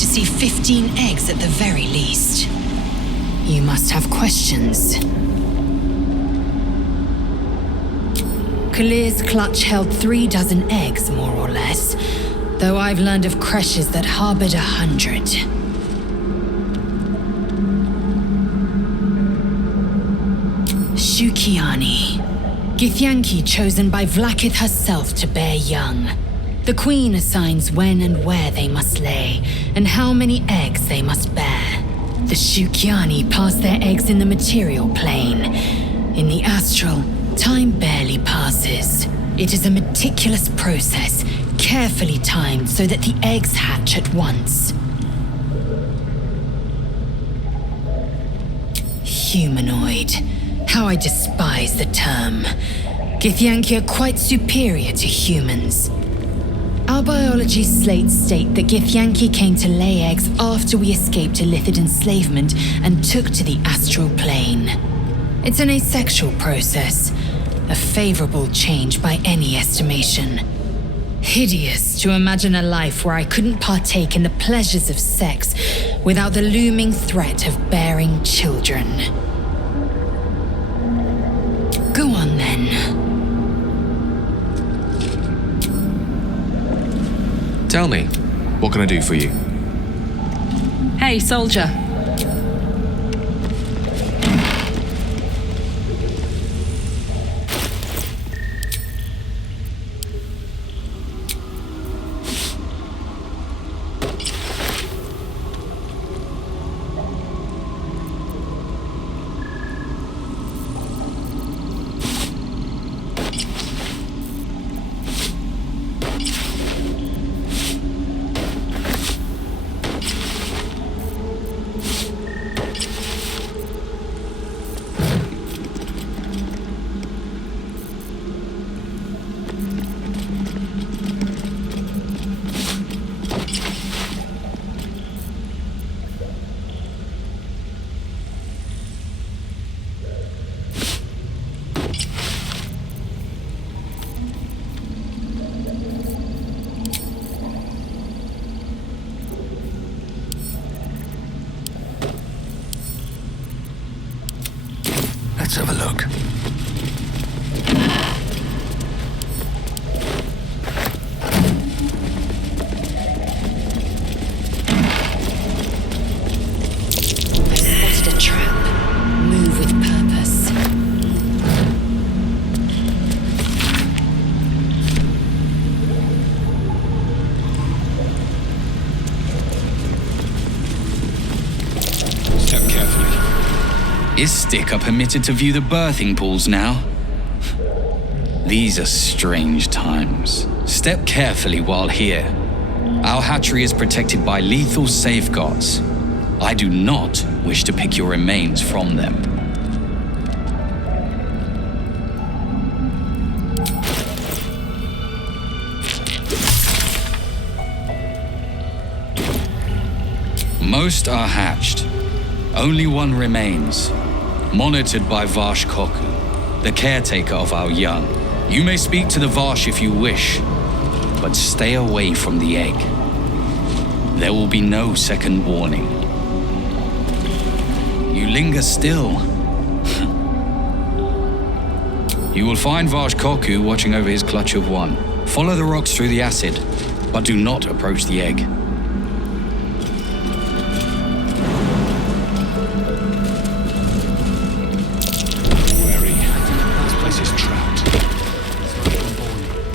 to see 15 eggs at the very least. You must have questions. Kalir's clutch held 3 dozen eggs, more or less, though I've learned of creches that harbored 100. Shukiani. Githyanki chosen by Vlaakith herself to bear young. The Queen assigns when and where they must lay, and how many eggs they must bear. The Shukiani pass their eggs in the material plane. In the astral, time barely passes. It is a meticulous process, carefully timed so that the eggs hatch at once. Humanoid. How I despise the term. Githyanki are quite superior to humans. Our biology slates state that Githyanki came to lay eggs after we escaped Illithid enslavement and took to the astral plane. It's an asexual process, a favorable change by any estimation. Hideous to imagine a life where I couldn't partake in the pleasures of sex without the looming threat of bearing children. Go on then. Tell me, what can I do for you? Hey, soldier. Let's have a look. I've spotted a trap. Move with purpose. Step carefully. Is Sticker permitted to view the birthing pools now? These are strange times. Step carefully while here. Our hatchery is protected by lethal safeguards. I do not wish to pick your remains from them. Most are hatched. Only one remains, monitored by Varsh Koku, the caretaker of our young. You may speak to the Varsh if you wish, but stay away from the egg. There will be no second warning. You linger still. You will find Varsh Koku watching over his clutch of 1. Follow the rocks through the acid, but do not approach the egg.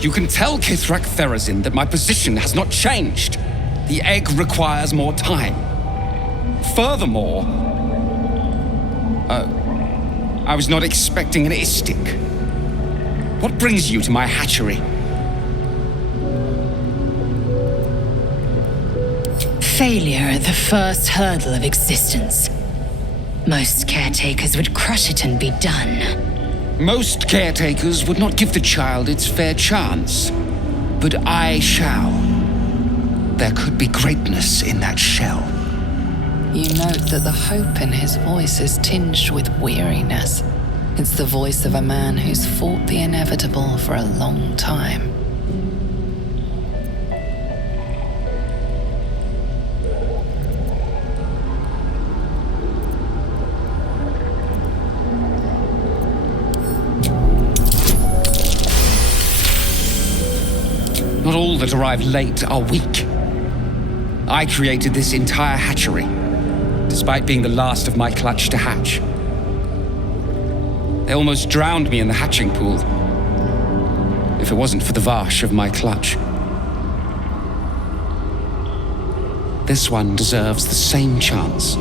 You can tell Kithrak Therazin that my position has not changed. The egg requires more time. Furthermore, I was not expecting an istik. What brings you to my hatchery? Failure at the first hurdle of existence. Most caretakers would crush it and be done. Most caretakers would not give the child its fair chance, but I shall. There could be greatness in that shell. You note that the hope in his voice is tinged with weariness. It's the voice of a man who's fought the inevitable for a long time. all that arrive late are weak. I created this entire hatchery, despite being the last of my clutch to hatch. They almost drowned me in the hatching pool, if it wasn't for the Vash of my clutch. This one deserves the same chance.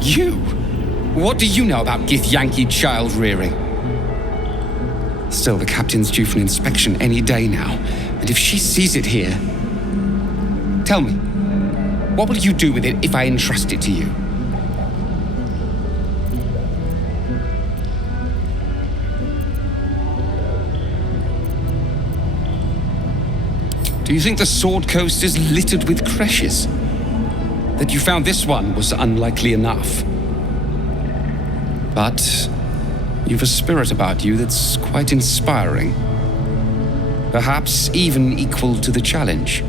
You? What do you know about Githyanki child rearing? Still, the captain's due for an inspection any day now, and if she sees it here... Tell me, what will you do with it if I entrust it to you? Do you think the Sword Coast is littered with creches? That you found this one was unlikely enough. But you've a spirit about you that's quite inspiring. Perhaps even equal to the challenge.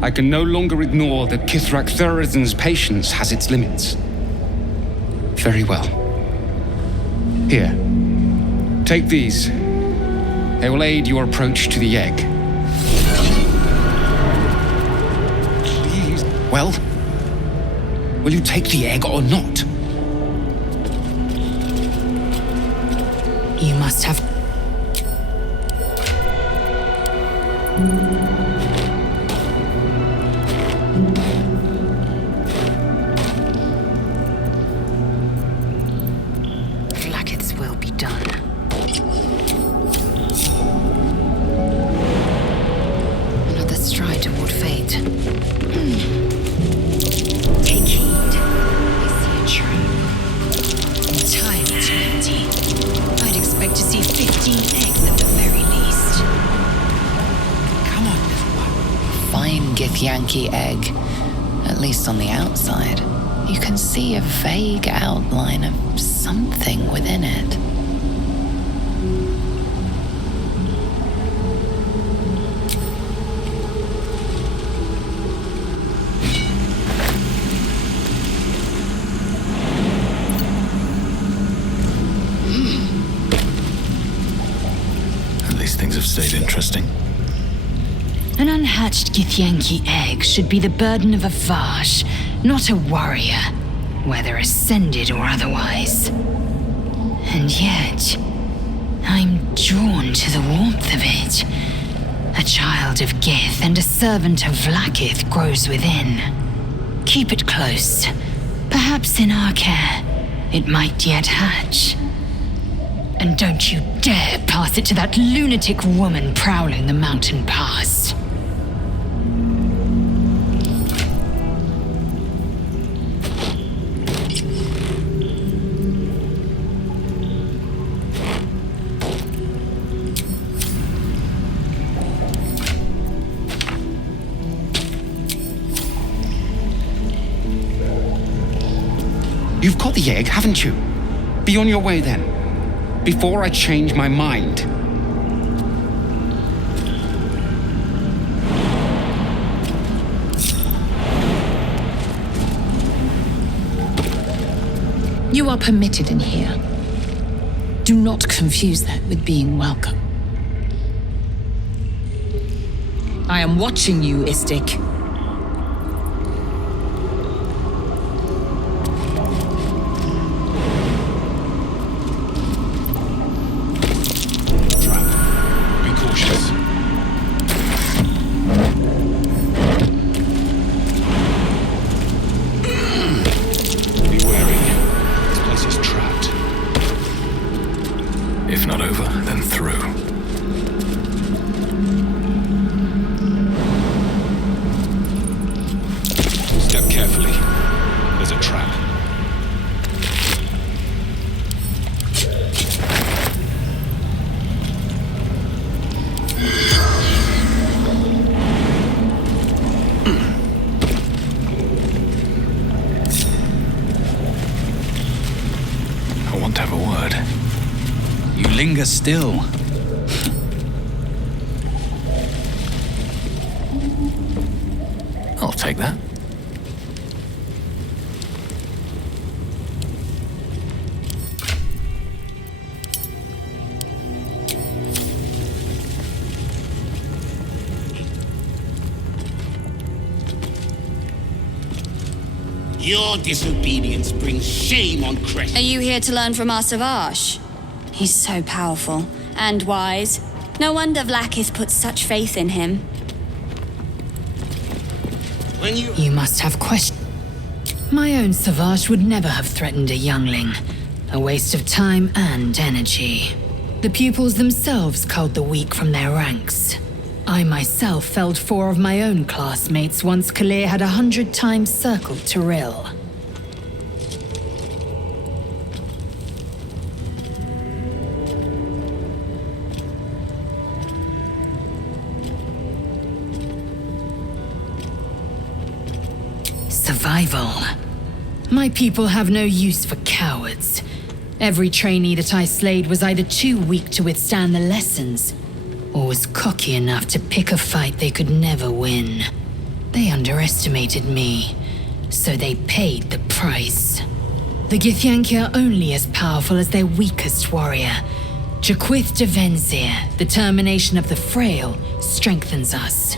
I can no longer ignore that Kithrak Thurizen's patience has its limits. Very well. Here, take these. They will aid your approach to the egg. Please. Well, will you take the egg or not? You must have... Vlaakith's will be done. Another stride toward fate. Take heed. I see a trap. Entirely too empty. I'd expect to see 15 eggs at the very least. Come on, little one. Fine Githyanki egg, at least on the outside. You can see a vague outline of something within it. At least things have stayed interesting. An unhatched Githyanki egg should be the burden of a Vash, not a warrior, whether ascended or otherwise. And yet, I'm drawn to the warmth of it. A child of Gith and a servant of Vlaakith grows within. Keep it close. Perhaps in our care, it might yet hatch. And don't you dare pass it to that lunatic woman prowling the mountain pass. You've caught the egg, haven't you? Be on your way then, before I change my mind. You are permitted in here. Do not confuse that with being welcome. I am watching you, Istik. If not over, then through. Step carefully. There's a trap. I want to have a word. You linger still. I'll take that. Your disobedience brings shame on Crèche. Are you here to learn from our Savage? He's so powerful and wise. No wonder Vlaakith put such faith in him. When You must have questions. My own Savage would never have threatened a youngling. A waste of time and energy. The pupils themselves culled the weak from their ranks. I myself felled 4 of my own classmates once Kalir had 100 times circled Tyrell. Survival. My people have no use for cowards. Every trainee that I slayed was either too weak to withstand the lessons, or was cocky enough to pick a fight they could never win. They underestimated me, so they paid the price. The Githyanki are only as powerful as their weakest warrior. Jaquith de Venzir, the termination of the frail, strengthens us.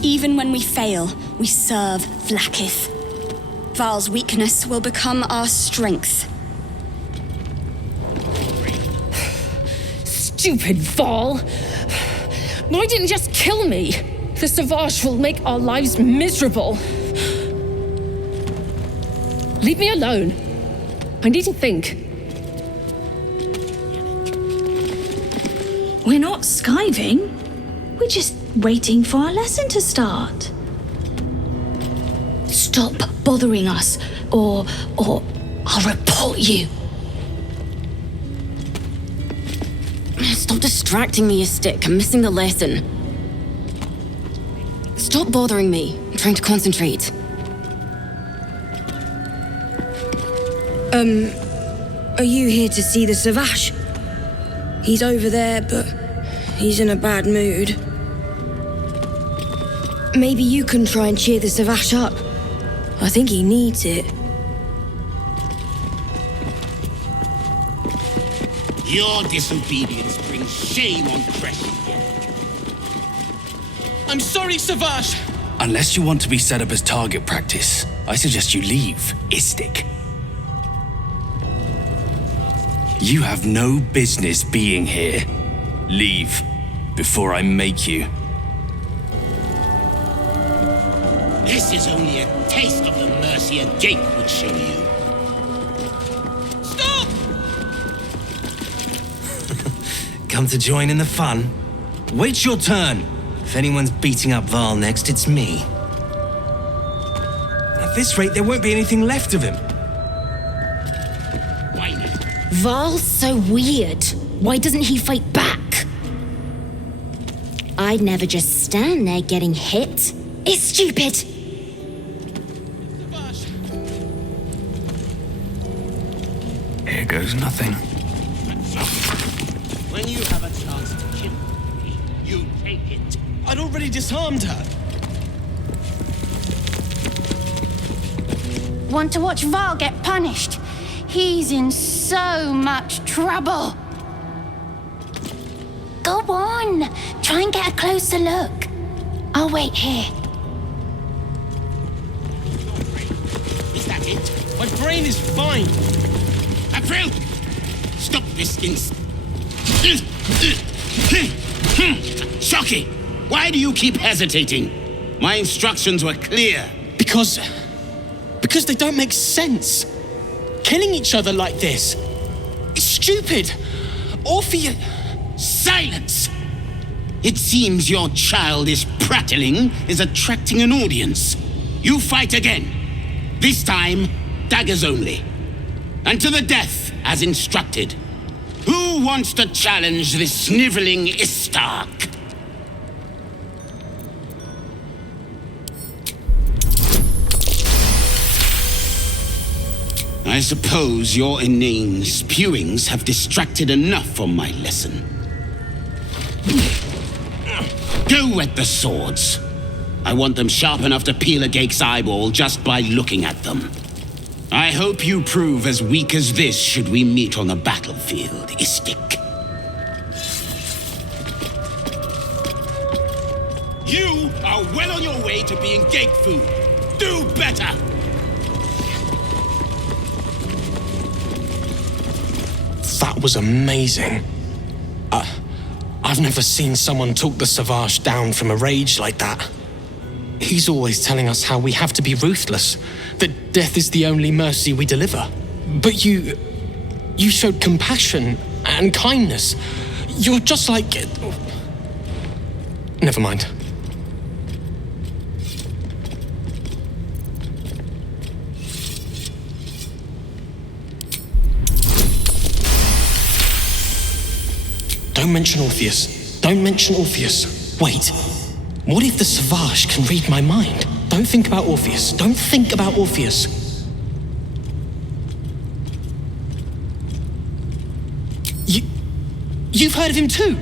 Even when we fail, we serve Vlaakith. Val's weakness will become our strength. Stupid Val! Why didn't you just kill me? The Savage will make our lives miserable. Leave me alone. I need to think. We're not skiving. We're just waiting for our lesson to start. Stop bothering us, or I'll report you. Stop distracting me, you stick. I'm missing the lesson. Stop bothering me. I'm trying to concentrate. Are you here to see the Savage? He's over there, but he's in a bad mood. Maybe you can try and cheer the Savage up. I think he needs it. Your disobedience brings shame on Crèche Y'llek. I'm sorry, Savage! Unless you want to be set up as target practice, I suggest you leave, Istik. You have no business being here. Leave, before I make you. This is only a taste of the mercy a gate would show you. Stop! Come to join in the fun? Wait your turn. If anyone's beating up Val next, it's me. At this rate, there won't be anything left of him. Whiny. Val's so weird. Why doesn't he fight back? I'd never just stand there getting hit. It's stupid. Here goes nothing. When you have a chance to kill me, you take it. I'd already disarmed her. Want to watch Val get punished? He's in so much trouble. Go on, try and get a closer look. I'll wait here. Is that it? My brain is fine. April! Stop this Shocky! Why do you keep hesitating? My instructions were clear. Because they don't make sense. Killing each other like this. It's stupid. Or for you. Silence! It seems your childish prattling is attracting an audience. You fight again. This time, daggers only. And to the death, as instructed. Who wants to challenge this sniveling Istark? I suppose your inane spewings have distracted enough from my lesson. Go wet the swords. I want them sharp enough to peel a Gake's eyeball just by looking at them. I hope you prove as weak as this should we meet on the battlefield, Istik. You are well on your way to being Gake food. Do better! That was amazing. I've never seen someone talk the Savage down from a rage like that. He's always telling us how we have to be ruthless, that death is the only mercy we deliver. But you showed compassion and kindness. You're just like... Never mind. Don't mention Orpheus. Don't mention Orpheus. Wait. What if the Savage can read my mind? Don't think about Orpheus. Don't think about Orpheus. You've heard of him too?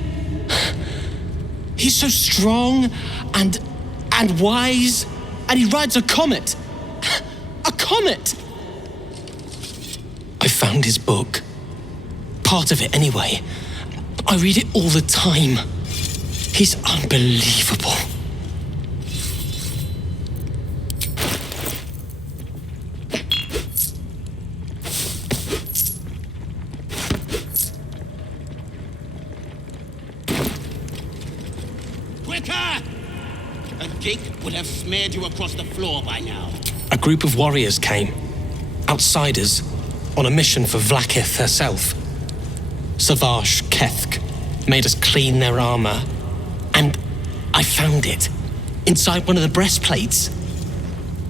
He's so strong and wise, and he rides a comet. A comet! I found his book. Part of it anyway. I read it all the time. He's unbelievable. Quicker! A Gake would have smeared you across the floor by now. A group of warriors came. Outsiders. On a mission for Vlaakith herself. Savage Kethk made us clean their armor. And I found it. Inside one of the breastplates.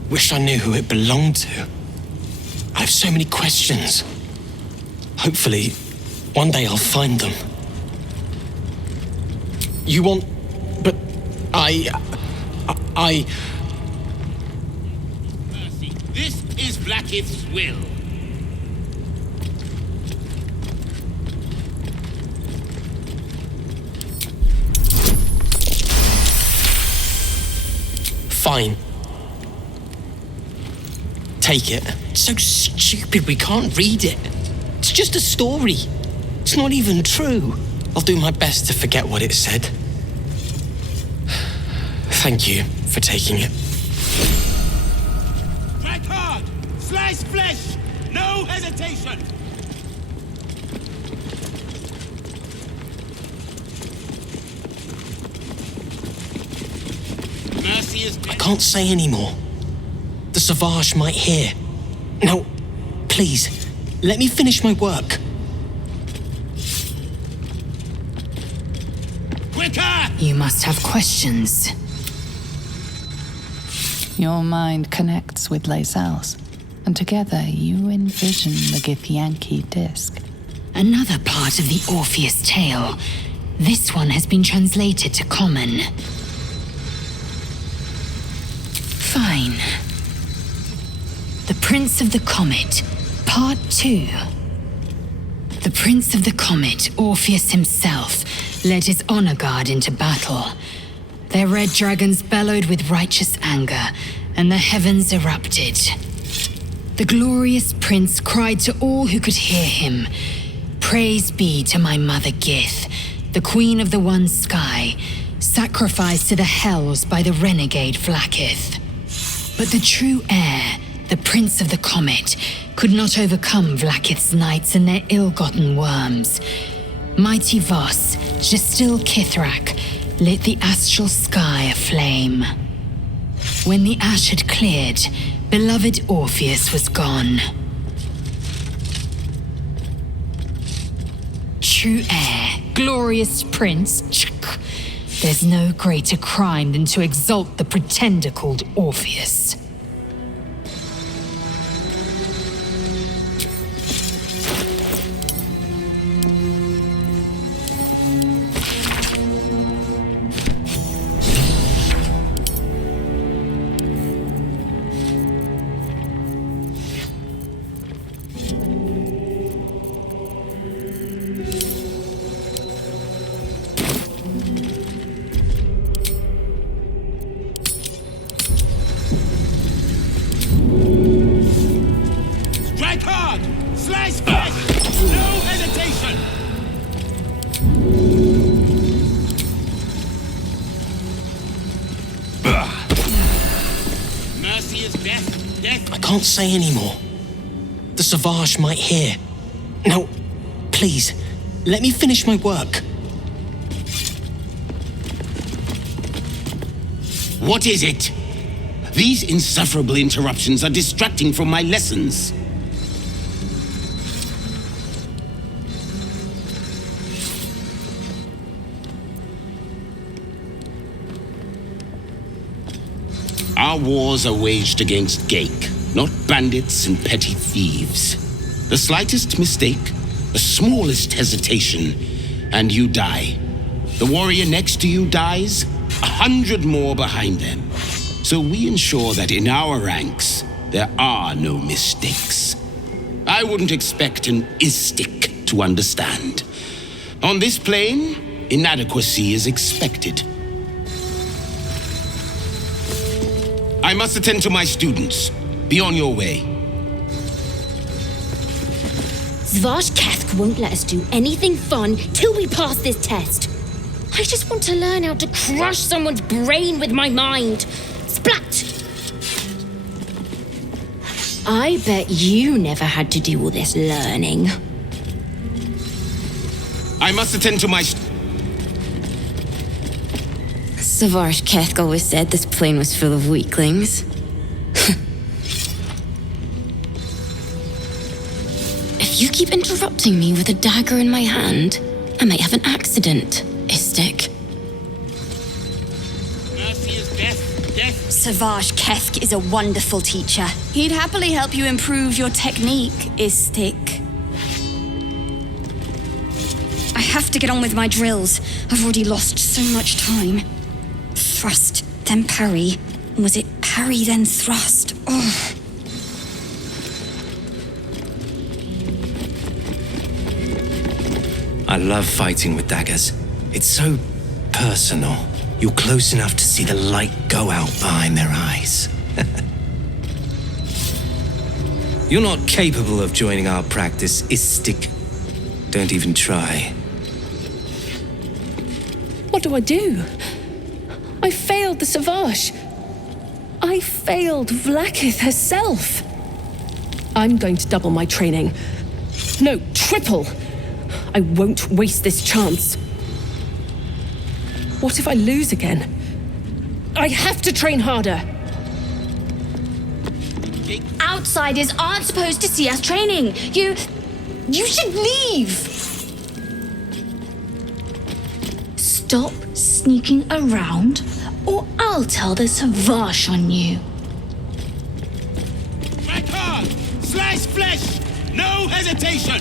Wish I knew who it belonged to. I have so many questions. Hopefully, one day I'll find them. You want... But I... Mercy, this is Vlaakith's will. Fine. Take it. It's so stupid we can't read it. It's just a story. It's not even true. I'll do my best to forget what it said. Thank you for taking it. Strike hard! Slice flesh! No hesitation! Mercy is dead. I can't say anymore. The Savage might hear. Now, please, let me finish my work. Quicker! You must have questions. Your mind connects with Lae'zel's, and together you envision the Githyanki disc. Another part of the Orpheus tale. This one has been translated to Common. Fine. The Prince of the Comet, Part 2. The Prince of the Comet, Orpheus himself, led his honor guard into battle. Their red dragons bellowed with righteous anger, and the heavens erupted. The glorious prince cried to all who could hear him, "Praise be to my mother Gith, the queen of the one sky, sacrificed to the hells by the renegade Vlaakith." But the true heir, the Prince of the Comet, could not overcome Vlaakith's knights and their ill-gotten worms. Mighty Voss, Gestil Kithrak, lit the astral sky aflame. When the ash had cleared, beloved Orpheus was gone. True heir, glorious prince, there's no greater crime than to exalt the pretender called Orpheus. Slice flesh! No hesitation! Mercy is death, death. I can't say anymore. The Savage might hear. Now, please, let me finish my work. What is it? These insufferable interruptions are distracting from my lessons. Our wars are waged against Y'llek, not bandits and petty thieves. The slightest mistake, the smallest hesitation, and you die. The warrior next to you dies, 100 more behind them. So we ensure that in our ranks, there are no mistakes. I wouldn't expect an istic to understand. On this plane, inadequacy is expected. I must attend to my students. Be on your way. Savage Kethk won't let us do anything fun till we pass this test. I just want to learn how to crush someone's brain with my mind. Splat! I bet you never had to do all this learning. I must attend to my... Savage Kethk always said this plane was full of weaklings. If you keep interrupting me with a dagger in my hand, I might have an accident, Istik. Mercy is death, death. Savage Kethk is a wonderful teacher. He'd happily help you improve your technique, Istik. I have to get on with my drills. I've already lost so much time. Thrust, then parry. Or was it parry, then thrust? Oh. I love fighting with daggers. It's so personal. You're close enough to see the light go out behind their eyes. You're not capable of joining our practice, Istik. Don't even try. What do I do? I failed the Savage. I failed Vlakith herself. I'm going to double my training. No, triple. I won't waste this chance. What if I lose again? I have to train harder. Outsiders aren't supposed to see us training. You should leave. Stop sneaking around, or I'll tell the Savage on you. Back hard! Slice flesh! No hesitation!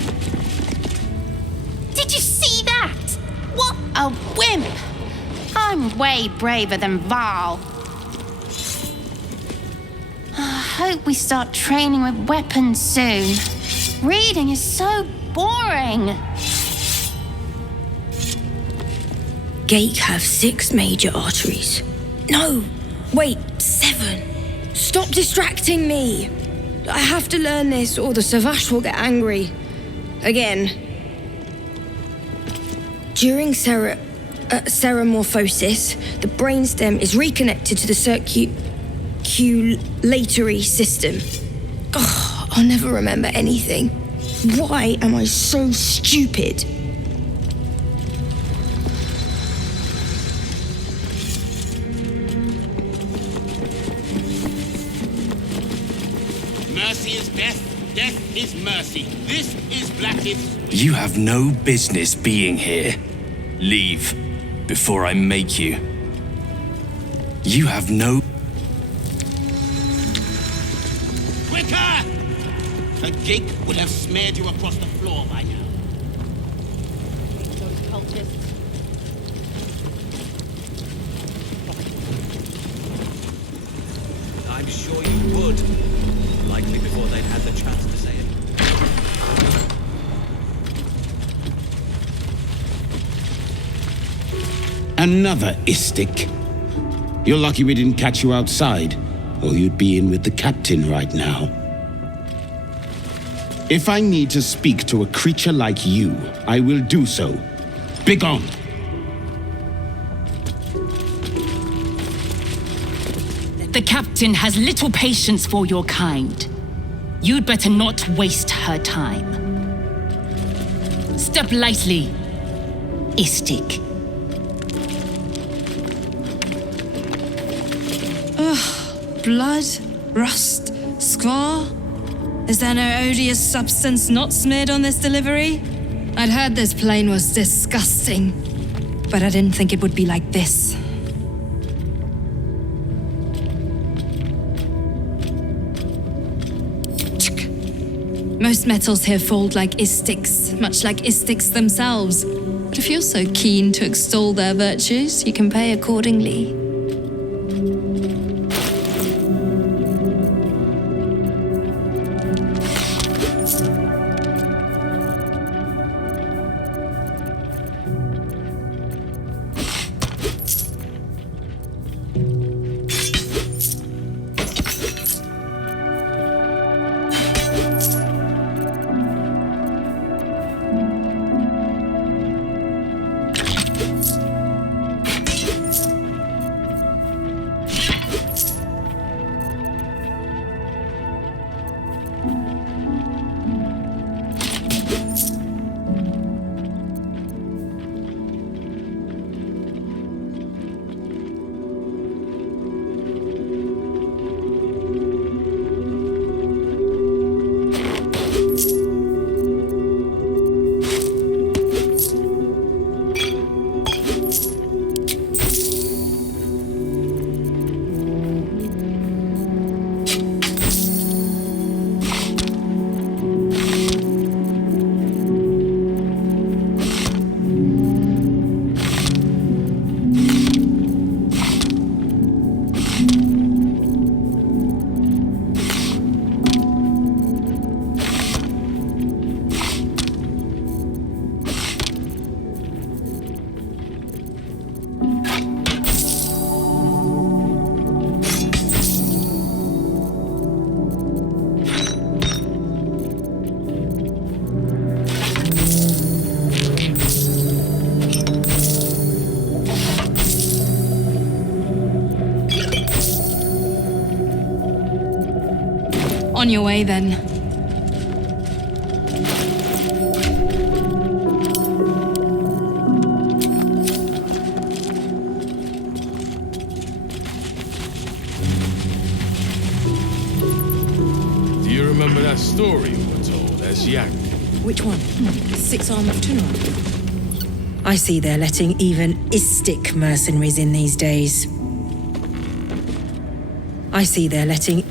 Did you see that? What a wimp! I'm way braver than Val. I hope we start training with weapons soon. Reading is so boring. Y'llek have 6 major arteries. No, wait, 7. Stop distracting me. I have to learn this or the Savage will get angry. Again. During ceremorphosis, the brainstem is reconnected to the circulatory system. Oh, I'll never remember anything. Why am I so stupid? Mercy is death, death is mercy. This is Blackheath. You have no business being here. Leave before I make you. You have no... Quicker! A Y'llek would have smeared you across the floor by now. Those cultists. I'm sure you would. Likely before they'd had the chance to say it. Another Istik. You're lucky we didn't catch you outside, or you'd be in with the captain right now. If I need to speak to a creature like you, I will do so. Begone! The captain has little patience for your kind. You'd better not waste her time. Step lightly, Istik. Ugh, blood, rust, scar. Is there no odious substance not smeared on this delivery? I'd heard this plane was disgusting, but I didn't think it would be like this. Most metals here fold like Istiks, much like Istiks themselves. But if you're so keen to extol their virtues, you can pay accordingly. On your way, then. Do you remember that story you were told as Yak? Which one? Six-armed Tunor? I see they're letting even Istik mercenaries in these days. I see they're letting...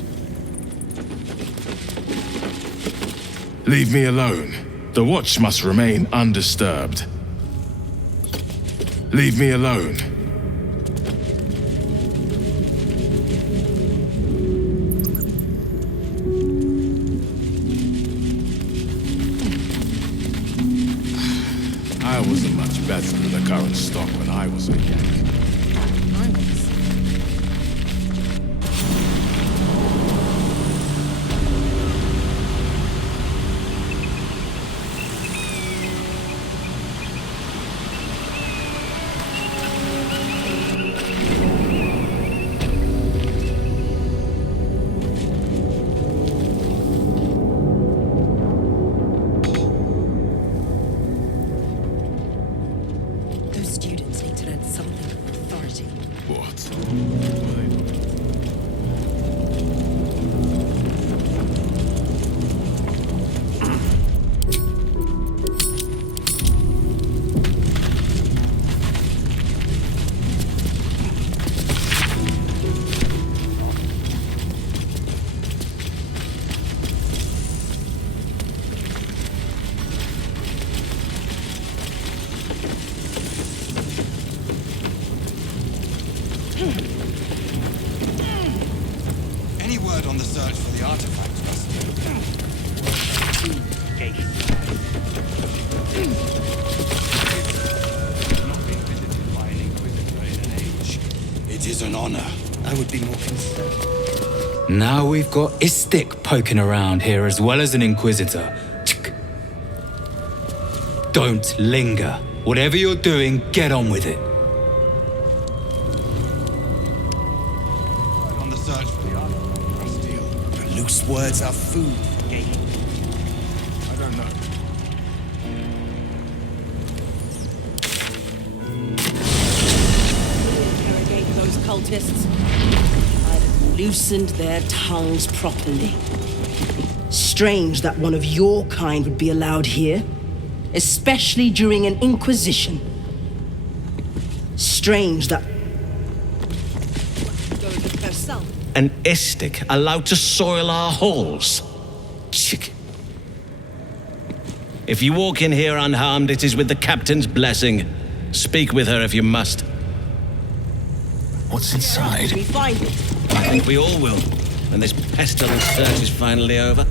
Leave me alone. The watch must remain undisturbed. Leave me alone. I wasn't much better than the current stock when I was a Yak. Any word on the search for the artifact, Rusty? Not being visited by an Inquisitor in an age. It is an honor. I would be more concerned. Now we've got Istik poking around here as well as an Inquisitor. Don't linger. Whatever you're doing, get on with it. On the search for the artifact. Loose words are food for Gate. I don't know. Interrogate those cultists. I've loosened their tongues properly. Strange that one of your kind would be allowed here, especially during an inquisition. Strange that... An Istik allowed to soil our halls? Chick. If you walk in here unharmed, it is with the captain's blessing. Speak with her if you must. What's inside? We find it. I think we all will, when this pestilent search is finally over.